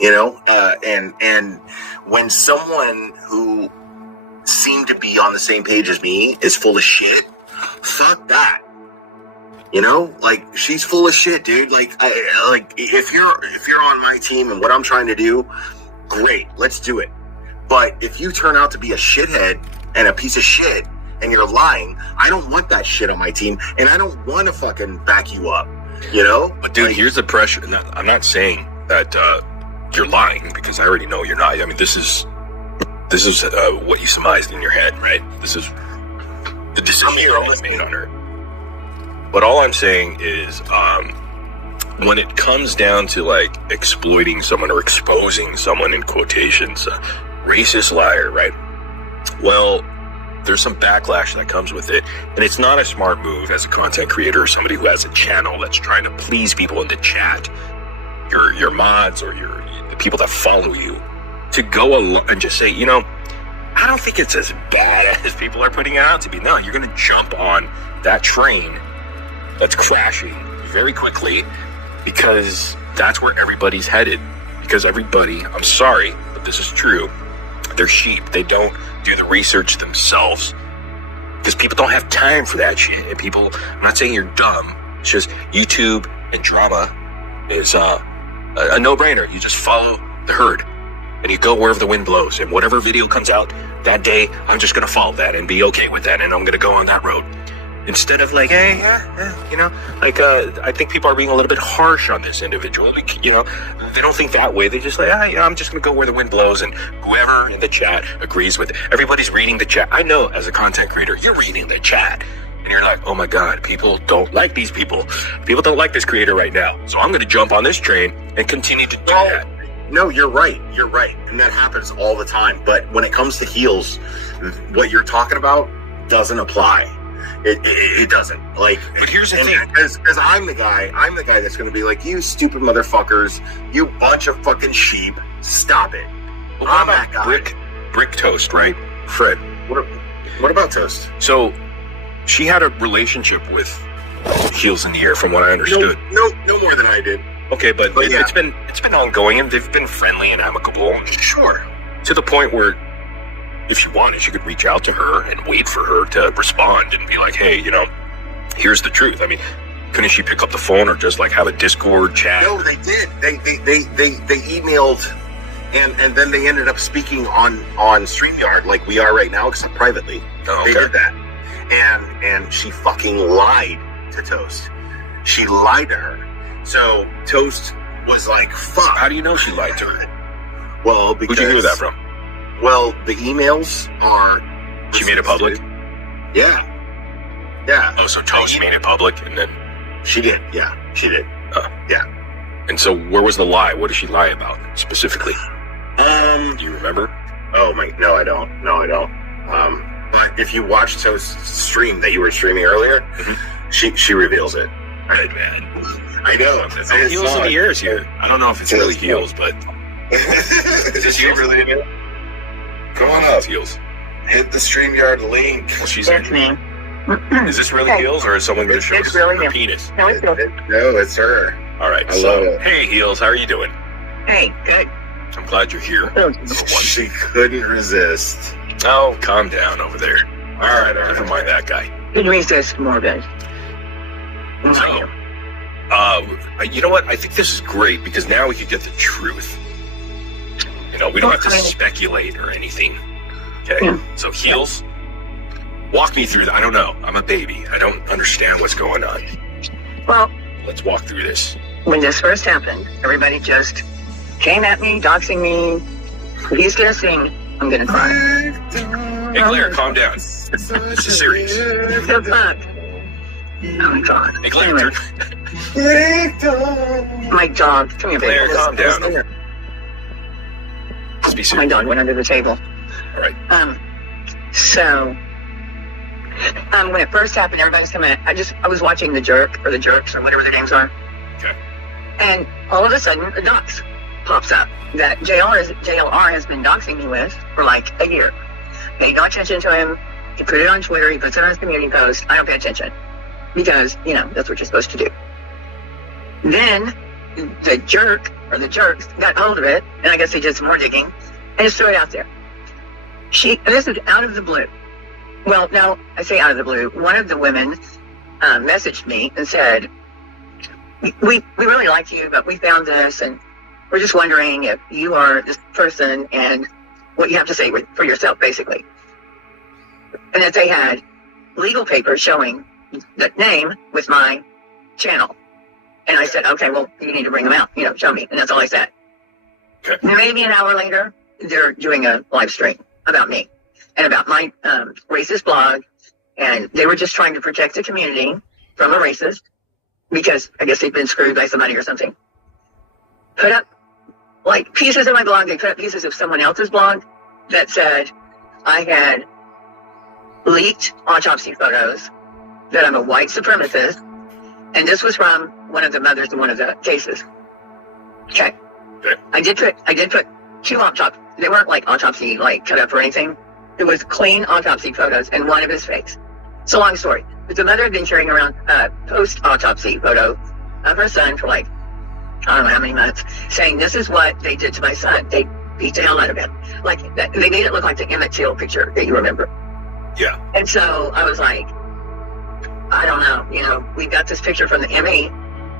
You know, and when someone who seemed to be on the same page as me is full of shit, fuck that. You know, like, she's full of shit, dude. Like, if you're on my team and what I'm trying to do, great, let's do it. But if you turn out to be a shithead and a piece of shit and you're lying, I don't want that shit on my team, and I don't want to fucking back you up. You know? But dude, here's the pressure. I'm not saying that you're lying, because I already know you're not. I mean, this is what you surmised in your head, right? This is the decision you made on her. But all I'm saying is, when it comes down to like exploiting someone or exposing someone in quotations, racist liar, right? Well, there's some backlash that comes with it, and it's not a smart move as a content creator or somebody who has a channel that's trying to please people in the chat, your mods or the people that follow you, to go along and just say, you know, I don't think it's as bad as people are putting it out to be. No, you're going to jump on that train that's crashing very quickly, because that's where everybody's headed. Because everybody, I'm sorry, but this is true, they're sheep. They don't do the research themselves, because people don't have time for that shit. And people, I'm not saying you're dumb, it's just YouTube and drama is a no-brainer. You just follow the herd and you go wherever the wind blows, and whatever video comes out that day, I'm just gonna follow that and be okay with that, and I'm gonna go on that road. Instead of like, hey, you know, like, I think people are being a little bit harsh on this individual. Like, you know, they don't think that way. They just like, you know, I'm just going to go where the wind blows, and whoever in the chat agrees with it. Everybody's reading the chat. I know, as a content creator, you're reading the chat, and you're like, oh my God, people don't like these people. People don't like this creator right now. So I'm going to jump on this train and continue to do that. No, you're right. You're right. And that happens all the time. But when it comes to heels, what you're talking about doesn't apply. It doesn't. Like, but here's the thing, because I'm the guy that's going to be like, you stupid motherfuckers, you bunch of fucking sheep, stop it. Well, I'm that guy. Brick Toast, right? Fred, what about Toast? So she had a relationship with Heels in the Air, from what I understood. No more than I did. Okay, but yeah. It's been ongoing, and they've been friendly and amicable. Sure. To the point where, if she wanted, she could reach out to her and wait for her to respond and be like, hey, you know, here's the truth. I mean, couldn't she pick up the phone or just like have a Discord chat? No, they did. They emailed, and then they ended up speaking on StreamYard like we are right now, except privately. Oh, okay. They did that. And she fucking lied to Toast. She lied to her. So Toast was like, fuck. How do you know she lied to her? Well, because... Who'd you hear that from? Well, the emails are... She made it public? Yeah. Yeah. Oh, so Toast made it public, and then... She did, yeah. She did. Yeah. And so where was the lie? What did she lie about, specifically? Do you remember? Oh, my... No, I don't. But if you watch Toast's stream that you were streaming earlier, she reveals it. Good, man. I know. Heels in the Air is here. I don't know if it's really Heels, but... Is this Heels? Really? Come on up. Heels. Hit the StreamYard link. Well, she's That's me. Is this really Heels, or is someone going to show us really her penis? No, it's good. No, it's her. All right. I love it. Hey, Heels, how are you doing? Hey, good. I'm glad you're here. She couldn't resist. Oh, calm down over there. All right. Never mind that guy. Could resist MoRbiD. So, you know what? I think this is great, because now we can get the truth. You know, we don't have to speculate or anything. Okay? Yeah. So, Heels, walk me through that. I don't know. I'm a baby. I don't understand what's going on. Well, let's walk through this. when this first happened, everybody just came at me, doxing me. He's gonna sing, I'm gonna cry. Hey, Claire, calm down. This is serious. The fuck? Oh my god. Hey, Claire, Anyway. My dog, come here, baby. Claire, calm down. Let's be My serious. dog went under the table. All right. When it first happened, everybody's coming at, I was watching The Jerk, or The Jerks, or whatever their names are. Okay. And all of a sudden, a dox pops up that JLR has been doxing me with for like a year. Pay no attention to him. He put it on Twitter. He puts it on his community post. I don't pay attention because, that's what you're supposed to do. Then the jerk or the jerks got hold of it, and I guess they did some more digging and just threw it out there. And this is out of the blue. Well, now I say out of the blue. One of the women messaged me and said, we really like you, but we found this, and we're just wondering if you are this person and what you have to say for yourself, basically. And that they had legal papers showing the name with my channel. And I said, okay, well, you need to bring them out, show me. And that's all I said. Okay. Maybe an hour later, they're doing a live stream about me and about my racist blog. And they were just trying to protect the community from a racist because I guess they've been screwed by somebody or something. Put up like pieces of my blog. They put up pieces of someone else's blog that said I had leaked autopsy photos, that I'm a white supremacist. And this was from one of the mothers in one of the cases. Okay. I did put two autopsy. They weren't like autopsy, like cut up or anything. It was clean autopsy photos and one of his face. It's a long story. But the mother had been carrying around a post-autopsy photo of her son for like, I don't know how many months, saying this is what they did to my son. They beat the hell out of him. Like, they made it look like the Emmett Till picture that you remember. Yeah. And so I was like, I don't know, we've got this picture from the ME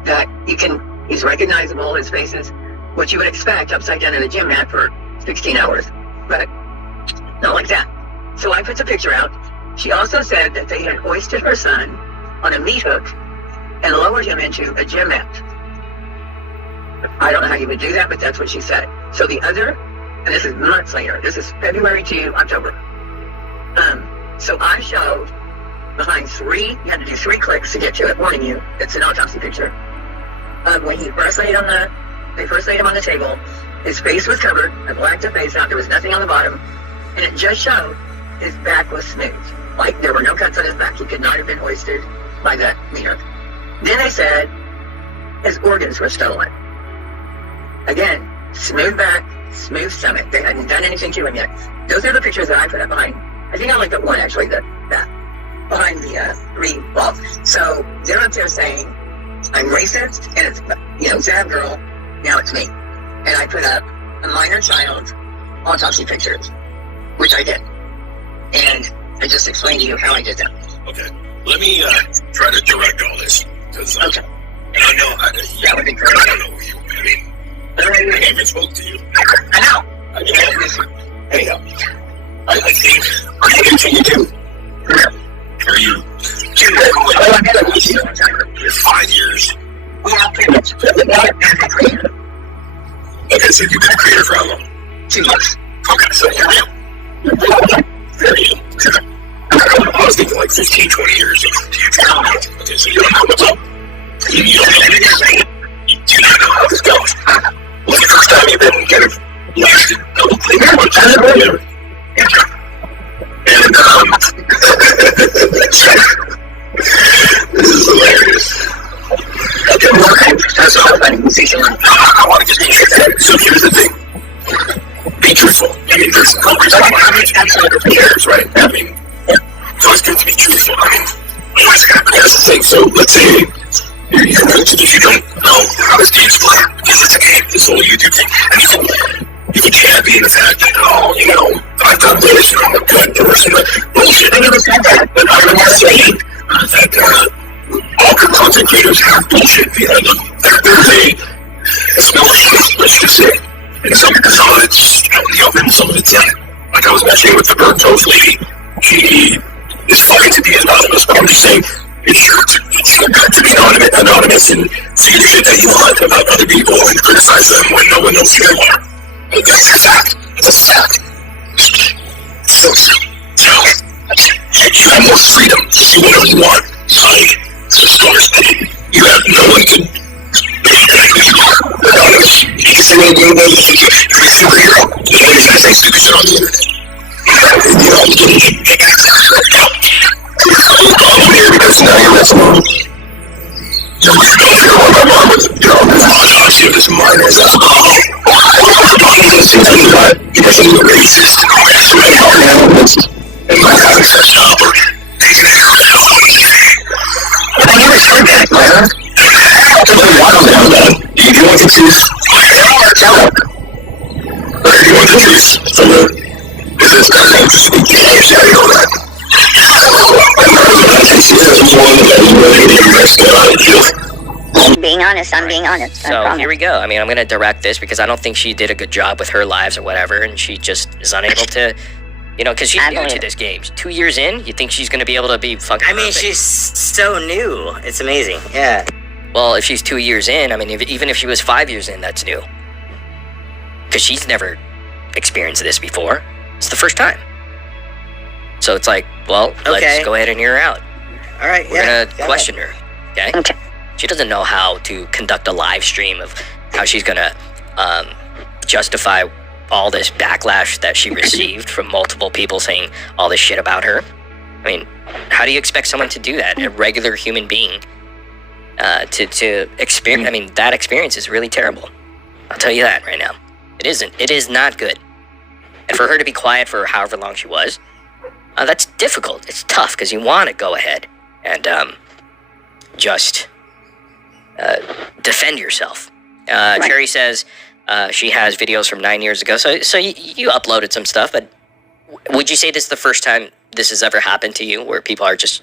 that he's recognizable, his face is what you would expect upside down in a gym mat for 16 hours, but not like that. So I put the picture out. She also said that they had hoisted her son on a meat hook and lowered him into a gym mat. I don't know how you would do that, but that's what she said. So the other, and this is months later, this is February to October. So I showed behind you had to do 3 clicks to get to it, warning you, it's an autopsy picture. When he first laid they first laid him on the table, his face was covered, I blacked the face out, there was nothing on the bottom, and it just showed his back was smooth. Like, there were no cuts on his back, he could not have been hoisted by that meat hook. Then they said his organs were stolen. Again, smooth back, smooth stomach, they hadn't done anything to him yet. Those are the pictures that I put up behind. I think I like that one, actually, that behind the 3 walls. So they're up there saying, I'm racist, and it's, Zab girl, now it's me. And I put up a minor child autopsy pictures, which I did. And I just explained to you how I did that. Okay. Let me try to direct all this. Okay. And I know, that would be great. I don't know who you, I haven't spoke to you. I know. Anyhow, I think, are you continue to? Are you? 5 years. Yeah, pretty much. Okay, so you've been a creator for how long? 2 months. Okay, so here we go. Very young. I was thinking like 15, 20 years of YouTube. Okay, so you don't know what's up. You don't know anything. You do not know how this goes. When's the first time you've been kind of lasted double-click on what you're doing? And, this is hilarious. Okay, that's all I want to just make sure that. So here's the thing. Be truthful. I mean, there's no reason why who cares, right? I mean, it's always good to be truthful. I mean, that's the thing. So let's say you're new to this, you don't know how this game's played, because it's a game, this whole YouTube thing. And you can champion the fact that, I've done this, I'm a good person, but bullshit. I never said that. But I'm not saying that all good content creators have bullshit behind them. There's no truth, let's just say. And some of it's out in the open, some of it's not. Like I was mentioning with the burnt toast lady, she is fine to be anonymous, but I'm just saying, it's good to be anonymous and say the shit that you want about other people and criticize them when no one knows who they are. Like, that's a fact. It's a fact. So, you have more freedom to do whatever you want. Like, as far as you have no one to anonymous. You can say whatever you want. You can be a superhero. You're gonna say stupid shit on the internet. You can make access right now. I'm here because now you're at home. You don't feel what my mom was, she was just minor. That's you were saying you're racist. And my God, it's such an opportunity. But I never said that, man. You doing want the truth? Larry, do you want the truth? Because it's not going to speak to you, so you know that. Being honest, I'm being honest. So here we go. I mean, I'm going to direct this because I don't think she did a good job with her lives or whatever, and she just is unable to, you know, because she's new to this game. 2 years in, you think she's going to be able to be fucking I mean, perfect. she's so new. It's amazing. Yeah. Well, if she's 2 years in, I mean, even if she was 5 years in, that's new. Because she's never experienced this before. It's the first time. So it's like, well, let's go ahead and hear her out. All right, We're going to question her, okay? Okay. She doesn't know how to conduct a live stream of how she's going to justify all this backlash that she received from multiple people saying all this shit about her. I mean, how do you expect someone to do that? A regular human being to experience. I mean, that experience is really terrible. I'll tell you that right now. It isn't. It is not good. And for her to be quiet for however long she was, that's difficult. It's tough because you want to go ahead and just defend yourself. Right. Cherry says she has videos from 9 years ago. So you uploaded some stuff, but would you say this is the first time this has ever happened to you, where people are just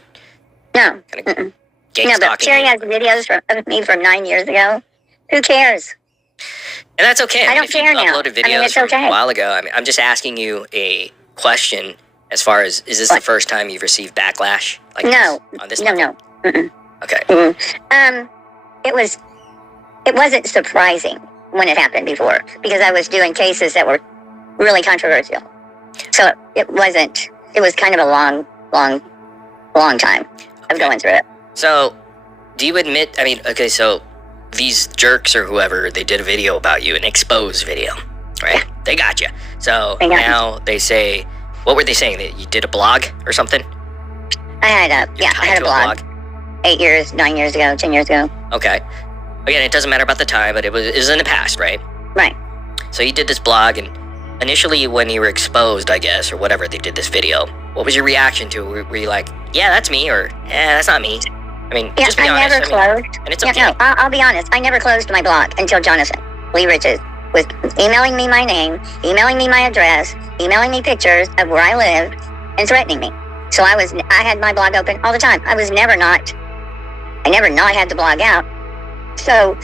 No. kind of No, gang but stalking Cherry you? has videos of me from 9 years ago. Who cares? And that's okay. I don't if you care now. uploaded videos I mean, it's from okay. a while ago. I mean, I'm just asking you a question as far as, is this the first time you've received backlash? Like No. this, on this No, level? no. Mm-mm. Okay. Mm-mm. It wasn't surprising when it happened before, because I was doing cases that were really controversial. So it was kind of a long time of going through it. So, do you admit, I mean, okay, so these jerks or whoever, they did a video about you, an exposed video, right? They got you. So They got now they say, what were they saying? That you did a blog or something? I had a Tied to blog 8 years, 9 years ago, 10 years ago. Okay. Again, it doesn't matter about the time, but it was in the past, right? Right. So you did this blog, and initially when you were exposed, I guess, or whatever, they did this video, what was your reaction to it? Were you like, yeah, that's me, or, that's not me? I mean, Yeah, just be I honest. never closed. And it's Yeah, okay. no, I'll be honest. I never closed my blog until Jonathan Lee Riches was emailing me my name, emailing me my address, emailing me pictures of where I live, and threatening me. So I had my blog open all the time. I never not had the blog out. So,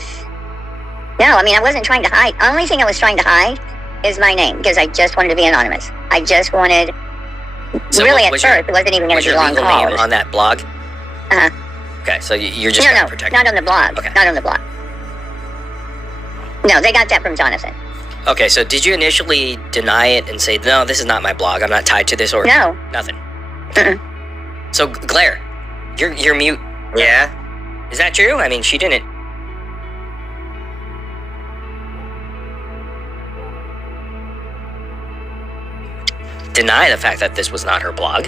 no, I mean, I wasn't trying to hide. The only thing I was trying to hide is my name, because I just wanted to be anonymous. I just wanted, So really what at was first, it wasn't even going Was to be your long legal name calls. on that blog? Uh-huh. Okay, so you're just No, protected. not on the blog. Okay. Not on the blog. No, they got that from Jonathan. Okay, so did you initially deny it and say, no, this is not my blog, I'm not tied to this, or No. nothing? Mm-mm. So, Claire, you're mute. Yeah. Is that true? I mean, she didn't. Deny the fact that this was not her blog.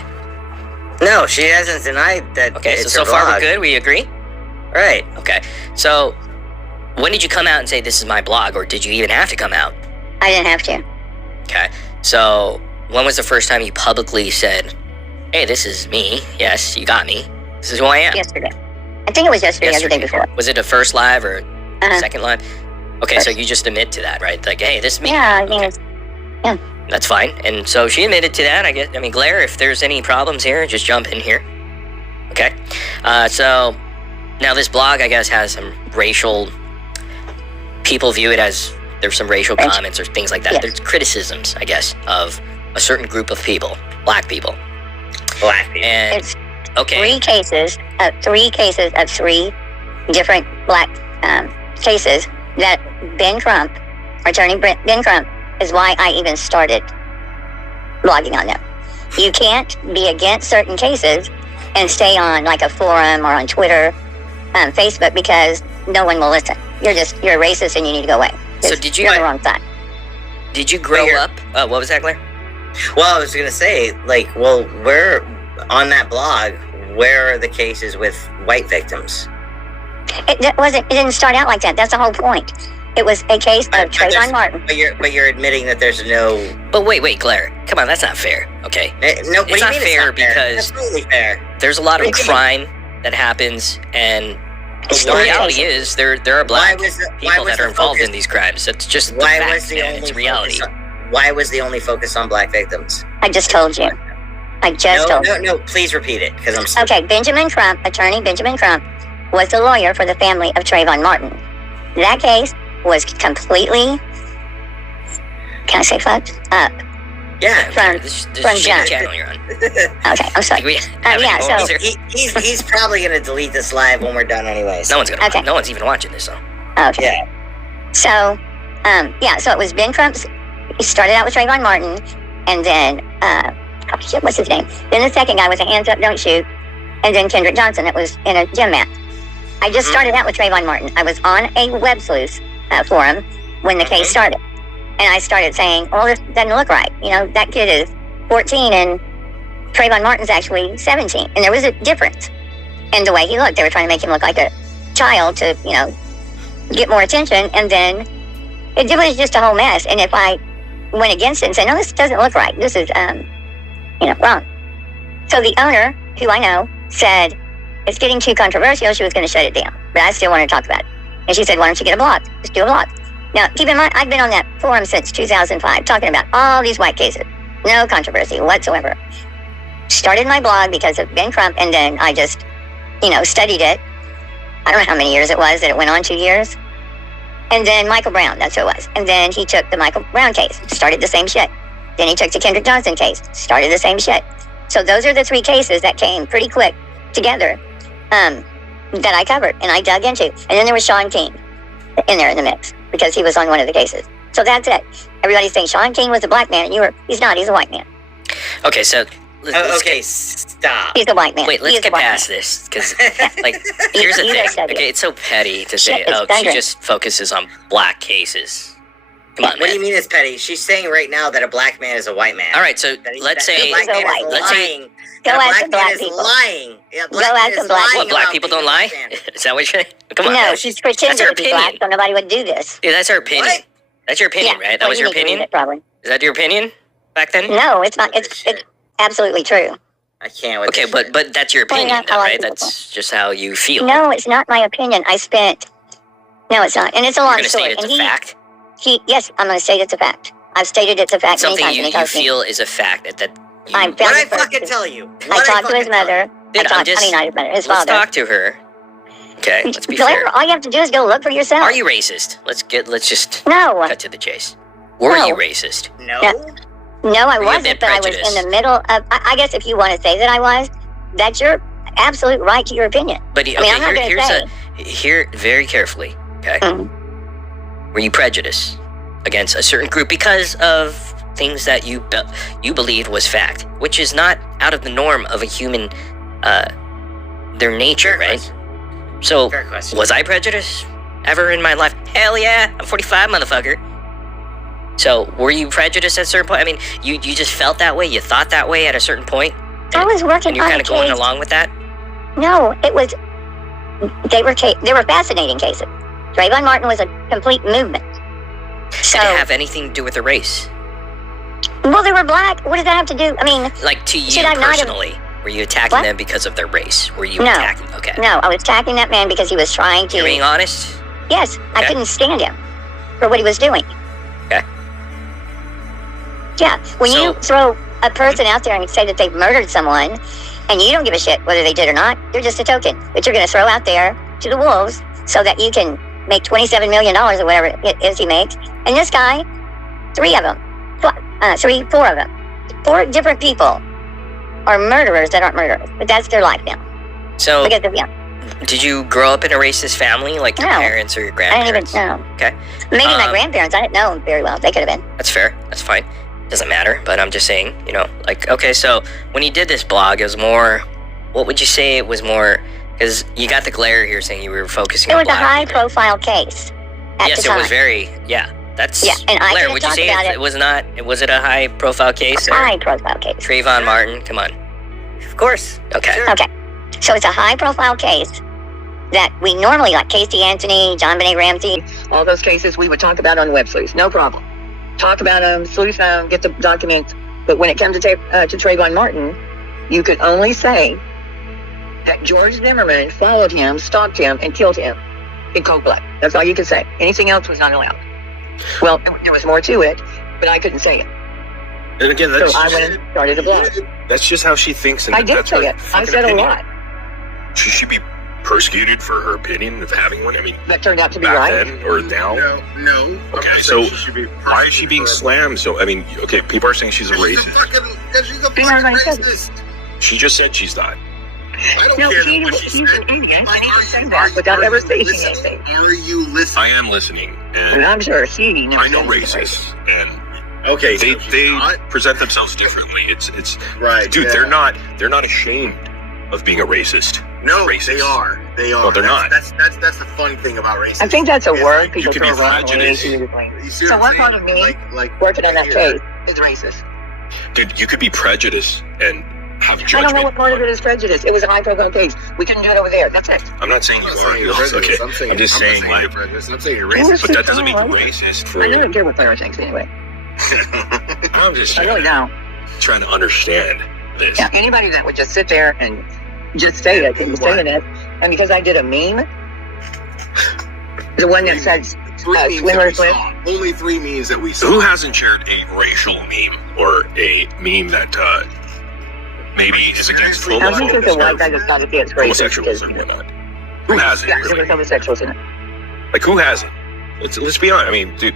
No, she hasn't denied that. Okay, it's so her far blog. we're good. We agree. Right. Okay, so when did you come out and say this is my blog, or did you even have to come out? I didn't have to. Okay, so when was the first time you publicly said, "Hey, this is me. Yes, you got me. This is who I am." Yesterday. I think it was yesterday or the day before. Was it a first live or Uh-huh. second live? Okay, so you just admit to that, right? Like, hey, this is me. Yeah, I mean, Okay. That's fine. And so she admitted to that. I mean, Claire, if there's any problems here, just jump in here. Okay. So now this blog, I guess, has some racial. People view it as there's some racial Right. comments or things like that. Yes. There's criticisms, I guess, of a certain group of people, black people. Black people. And it's okay, three cases of three different black cases that Attorney Ben Crump, is why I even started blogging on them. You can't be against certain cases and stay on like a forum or on Twitter, Facebook, because no one will listen. You're a racist and you need to go away. So did you- You're on the wrong side. did you grow up? What was that, Claire? Well, I was gonna say, where on that blog, where are the cases with white victims? It didn't start out like that. That's the whole point. It was a case of Trayvon Martin. But you're admitting that there's no. But wait, Claire, come on, that's not fair. Okay, No, what do It's you not mean fair it's not fair? because- Absolutely fair. there's a lot of What do you crime that happens, and The reality is there are black people that are involved in focus- these crimes. It's just the Why fact, was the man. only It's reality. Why was the only focus on black victims? I just told you. No, please repeat it, because I'm sorry. Okay, Benjamin Crump, attorney Benjamin Crump, was the lawyer for the family of Trayvon Martin. That case was completely, can I say fucked up? Yeah. From shitty John. channel you're on. Okay, I'm sorry. Yeah, so He's probably gonna delete this live when we're done, anyways. no one's gonna. Okay. No one's even watching this, though. okay. Yeah. So, so it was Ben Crump's. He started out with Trayvon Martin, and then what's his name? Then the second guy was a hands up, don't shoot, and then Kendrick Johnson. That was in a gym match. I just started out with Trayvon Martin. I was on a web sleuth forum when the case started, and I started saying, "Oh, this doesn't look right. You know, that kid is 14, and Trayvon Martin's actually 17, and there was a difference in the way he looked. They were trying to make him look like a child to, you know, get more attention, and then it was just a whole mess. And if I went against it and said, no, this doesn't look right, this is, wrong. So the owner, who I know, said, it's getting too controversial, she was going to shut it down. But I still wanted to talk about it. And she said, why don't you get a blog? Just do a blog. Now, keep in mind, I've been on that forum since 2005, talking about all these white cases. No controversy whatsoever. Started my blog because of Ben Crump, and then I just, studied it. I don't know how many years it was that it went on, 2 years. And then Michael Brown, that's who it was. And then he took the Michael Brown case, started the same shit. Then he took the Kendrick Johnson case, started the same shit. So those are the three cases that came pretty quick together that I covered and I dug into. And then there was Sean King in there in the mix because he was on one of the cases. So that's it. Everybody's saying Sean King was a black man, and he's not, he's a white man. Okay, so stop. He's a white man. Wait, let's get past this, because, here's the thing. Okay, it's so petty to say, she just focuses on black cases. Come on, What do you mean it's petty? She's saying right now that a black man is a white man. All right, so let's say... Go ask some black people. Lying. Yeah, Go ask some black people. What, black people don't lie? Is that what you're saying? Come on. No, she's pretending to be black, so nobody would do this. Yeah, that's her opinion. What? That's your opinion, right? That was your opinion? Probably. Is that your opinion back then? No, it's not. It's absolutely true. I can't with Okay, this but that's your opinion, though, right? That's just how you feel. No, it's not my opinion. No, it's not. And it's a long story. You're going to state it's a fact? Yes, I'm going to state it's a fact. I've stated it's a fact many something times. you feel is a fact that you... What I fucking tell you? I talked to his mother. Not his mother, his father. Let's talk to her. Okay, let's be Claire, fair. all you have to do is go look for yourself. Are you racist? Let's just No. cut to the chase. Were No. you racist? No. No, I Were you a wasn't, bit but I was prejudiced? in the middle of... I guess if you want to say that I was, that's your absolute right to your opinion. But okay, I'm not going to say. Hear very carefully, okay? Were you prejudiced against a certain group because of things that you believed was fact, which is not out of the norm of a human, their nature, right? So, Fair question. was I prejudiced ever in my life? Hell yeah, I'm 45, motherfucker. So, were you prejudiced at a certain point? I mean, you just felt that way? You thought that way at a certain point? I was working and you're on kind a of going case. along with that? No, it was... They were fascinating cases. Trayvon Martin was a complete movement. So, Did it have anything to do with the race? well, they were black. What does that have to do? I mean, Like, to you Should I not have- personally, were you attacking What? them because of their race? Were you No. attacking? Okay. no, I was attacking that man because he was trying to... You're being honest? Yes, I Okay. couldn't stand him for what he was doing. Okay. Yeah, when So- you throw a person out there and say that they've murdered someone, and you don't give a shit whether they did or not, you're just a token that you're going to throw out there to the wolves so that you can make $27 million or whatever it is he makes. And this guy, 4 of them, 4 different people are murderers that aren't murderers, but that's their life now. So, Because of, did you grow up in a racist family, like your No. parents or your I didn't even grandparents? know. Okay, Maybe my Um, grandparents, I didn't know them very well. They could have been. that's fair. That's fine. Doesn't matter. But I'm just saying, okay. So when you did this blog, it was more. What would you say it was more? Because you got the glare here saying you were focusing. It on was a black people. high-profile case at Yes, the it time. was very. Yeah, that's. Yeah, and I Blair, couldn't would you talk say about it was not? Was it a high-profile case? Or High-profile case. Trayvon Martin, come on. Of course. Okay. Sure. Okay, so it's a high-profile case that we normally, like Casey Anthony, John Benet Ramsey, all those cases we would talk about on web sleuths, no problem. Talk about them, sleuth them, get the documents. But when it comes to Trayvon Martin, you could only say that George Zimmerman followed him, stalked him, and killed him in cold blood. That's all you could say. Anything else was not allowed. Well, there was more to it, but I couldn't say it. And again, that's So I went and started a blog. That's just how she thinks. And I did that's say her it. I fucking said opinion. a lot. Should she be persecuted for her opinion of having one? I mean, That turned out to be back right. then or now? No. Okay, so why is she being slammed? So, I mean, okay, people are saying she's a She's racist. she's a fucking everybody says it. racist. She just said she's not. I don't No, care he's what she an said. idiot. I need to say that without ever saying anything. Are you listening? I am listening, And and I'm sure he never I know said anything. racists, and Okay, they not? present themselves differently. It's Right, dude, yeah. they're not ashamed of being a racist. No, racist. they are. They are. No, they're not. That's the fun thing about racism. I think that's a It's word like, people you throw can be around. prejudiced. You see So I'm what saying? part of me like working on that here. case is racist. Dude, you could be prejudiced and have I judgment. don't know what part of it is prejudice. It was a high profile case. We couldn't do it over there. That's it. I'm not saying you I'm not are. saying you're It's okay. prejudiced. I'm just saying, like, you're prejudiced. I'm saying you're It was racist. but that doesn't make you Right. racist for. I don't care what Clara thinks anyway. I'm just I really don't. trying to understand this. Yeah, anybody that would just sit there and just say it and saying it, and because I did a meme, the one that said Three memes that we swindler's list. saw. Only 3 memes that we saw. Who hasn't shared a racial meme or a meme that maybe is against I think there's a white guy that's got against racist. homosexuals or whatnot? Who hasn't? Yeah, there Really? was homosexuals in it. Like, who hasn't? Let's be honest. I mean, dude,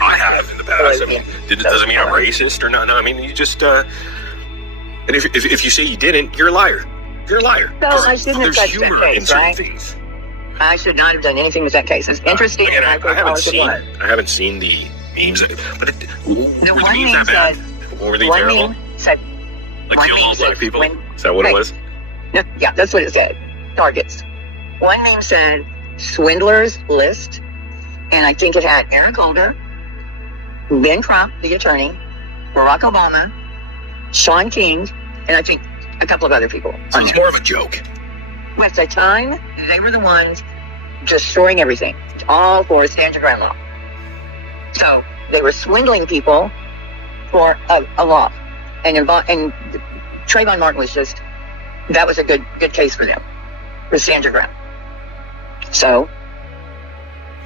I have in the past. I mean, it doesn't mean I'm racist or not. No, I mean, you just and if you say you didn't, you're a liar. You're a liar. No, I shouldn't have There's touched that humor in case, certain right? things. I should not have done anything with that case. It's interesting. Again, and I haven't as it seen. was. I haven't seen the memes. But were The the one memes meme that bad? said, Or were they one terrible? meme said, Like one kill meme all black said people? when- Is that what it right. was? no, yeah, that's what it said. Targets. One meme said swindlers list, and I think it had Eric Holder, Ben Crump, the attorney, Barack Obama, Sean King, and I think a couple of other people. So on it's there. more of a joke. But at the time, they were the ones destroying everything, all for stand your ground law. So they were swindling people for a law, and Trayvon Martin was just, that was a good case for them, for stand your ground. So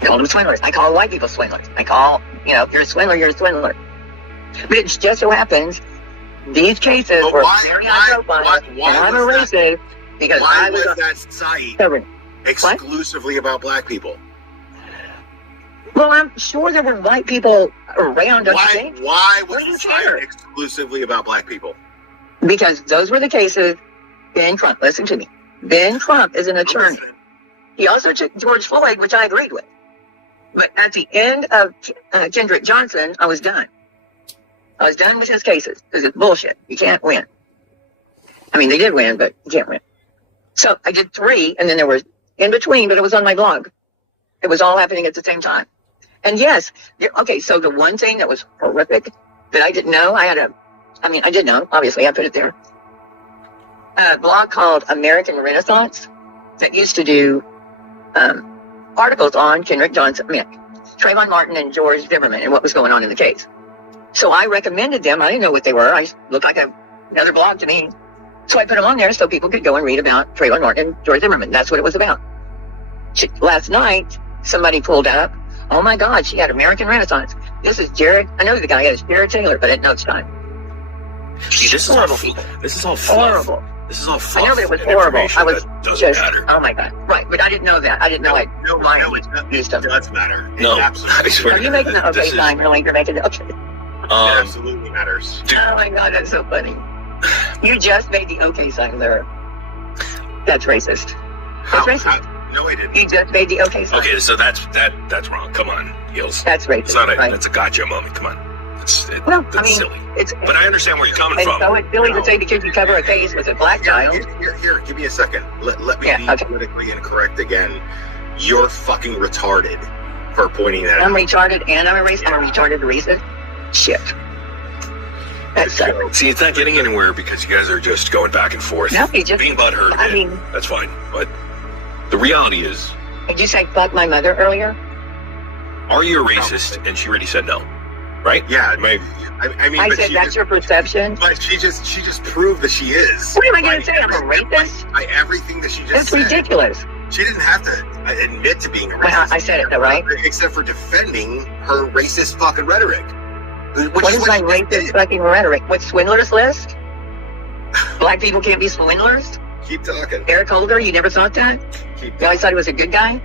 I called them swindlers. I call white people swindlers. I call, if you're a swindler, you're a swindler. But it just so happens these cases But were why- very why- high profile, why and I'm a was that- racist because Why I was was that site covering. exclusively about black people? Well, I'm sure there were white people around, don't you Why think? was What do the you site care? exclusively about black people? Because those were the cases. Ben Crump, listen to me. Ben Crump is an attorney. He also took George Floyd, which I agreed with. But at the end of Kendrick Johnson, I was done. I was done with his cases because it's bullshit. You can't win. I mean, they did win, but you can't win. So I did 3, and then there was in between, but it was on my blog. It was all happening at the same time. And yes, okay, so the one thing that was horrific that I didn't know, I did know, obviously, I put it there. A blog called American Renaissance that used to do articles on Kendrick Johnson, Trayvon Martin and George Zimmerman and what was going on in the case. So I recommended them. I didn't know what they were. I looked like another blog to me. So I put them on there so people could go and read about Trayvon Martin and George Zimmerman. That's what it was about. Last night, somebody pulled up, oh my God, she had American Renaissance. This is Jared. I know the guy is Jared Taylor, but at no time. See, this is all fluff. Horrible. This is all fluff. I know, but it was and horrible. information I was that doesn't just, matter. oh my God. Right, but I didn't know that. I didn't know used them. It does matter. It No, absolutely, I swear Are you making the okay sign? Really? You're making the okay. it absolutely matters. Oh my God, that's so funny. You just made the okay sign there. That's racist. How? That's racist. No, I didn't. You just made the okay sign. Okay, so that's wrong. Come on, Heels. That's racist. It's not right? that's a gotcha moment. Come on. That's silly. It's But I understand where you're coming and from. so it's silly to say because you cover a case with a black child. Here, give me a second. Let me Yeah, be okay. politically incorrect again. You're fucking retarded for pointing that I'm out. retarded and I'm a racist. I'm a retarded racist. Shit. That's so. See, it's not getting anywhere because you guys are just going back and forth. No, it just. Being butthurt. I mean, That's fine. But the reality is, did you say fuck my mother earlier? are you a racist? And she already said no. right? Yeah, Am I- I mean, I but said she that's just, your perception. but she just proved that she is. What am I going By to say? I'm a every- rapist? By everything that she just It's said. ridiculous. She didn't have to admit to being a Well, racist. I said it though, right? Except for defending her racist fucking rhetoric. What is my racist fucking rhetoric? What, swindlers list? Black people can't be swindlers? Keep talking. Eric Holder, you never thought that? Keep You always thought he was a good guy?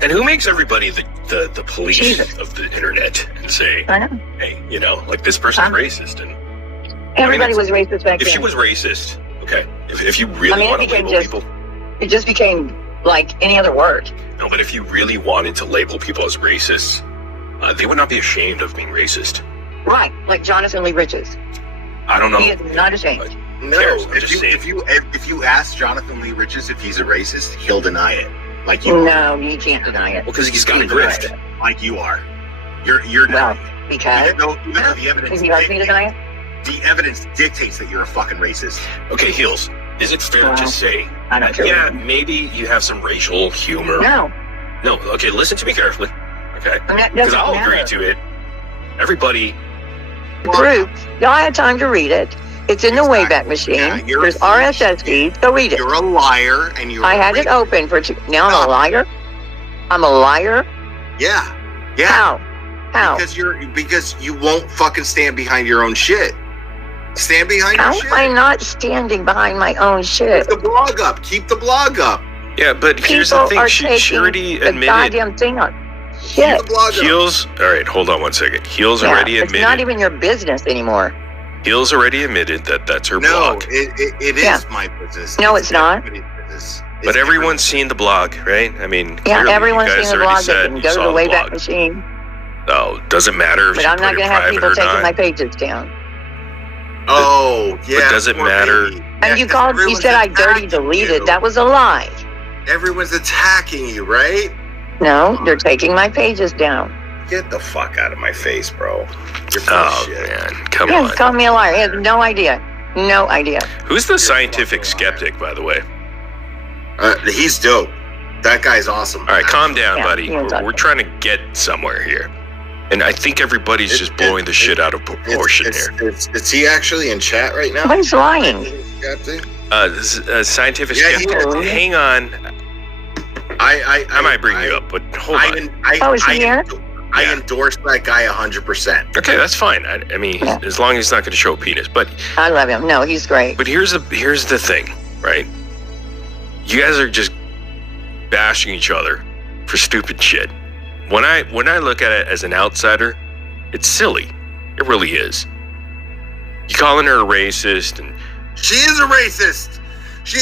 And who makes everybody the police Jesus. of the internet and say, I know. hey, you know, like this person's I'm- racist? And Everybody it's- was racist back if then. she was racist, okay, if you really I mean, it want to became label just- people, It just became like any other word. no, but if you really wanted to label people as racists, they would not be ashamed of being racist. Right, like Jonathan Lee Riches. I don't know. He is not ashamed. No, cares? I'm if just saying. if you ask Jonathan Lee Riches if he's a racist, he'll deny it. Like you, No, you can't deny it. Well, because he's got a He'll deny grift. it, like you are. You're Well, denying it. because Even though the evidence if you ask me to deny it, the evidence dictates that you're a fucking racist. Okay, Heels, is it fair Well, to say, I don't care. yeah, maybe you have some racial humor? no, No, okay, listen to me carefully, okay? and that Because doesn't I'll matter. agree to it. Everybody, Proof. Y'all had time to read it. It's in the Exactly. Wayback Machine. Yeah, you're There's a RSS feeds. Go read it. You're a liar, and you're. I a had it racist. open for now. I'm a liar. I'm a liar. Yeah, yeah. How? How? Because you won't fucking stand behind your own shit. Stand behind How your am I shit. not standing behind my own shit? Keep the blog up. Keep the blog up. yeah, but here's the People thing, are she taking already the admitted. goddamn thing on. Keep Shit. the blog up. Heels, all right, hold on one second. Heels Yeah, already it's not admitted. even your business anymore. Heels already admitted that that's her No, blog. it is Yeah. my business. No, it's not. everybody's business. But It's everyone's seen the blog, right? I mean, Yeah, clearly everyone's you guys seen the already blog. They said can you go to saw the Wayback blog. Machine. Oh, doesn't matter if But you I'm put not it going to have private people or taking not. my pages down. Oh, yeah. does it poor matter? baby. And you called. You Everyone's said I dirty attacking deleted. you. That was a lie. Everyone's attacking you, right? No, they're taking my pages down. Get the fuck out of my face, bro. You're full of Oh shit. man, come Yeah, on. call me a liar. He has no idea. No idea. Who's the scientific skeptic, by the way? He's dope. That guy's awesome. All right, calm down, Yeah, buddy. he was We're trying to get somewhere here, and I think everybody's just blowing the shit out of proportion here. Is he actually in chat right now? But he's lying. Scientific Yeah, skeptic. he is. Hang on, I might bring you up, but hold on. Oh, is he here? I Yeah. endorse that guy 100%. Okay, that's fine. I mean, Yeah. as long as he's not going to show a penis. But I love him. No, he's great. here's the thing, right? You guys are just bashing each other for stupid shit. When I look at it as an outsider, it's silly. It really is. You calling her a racist and She is a racist. She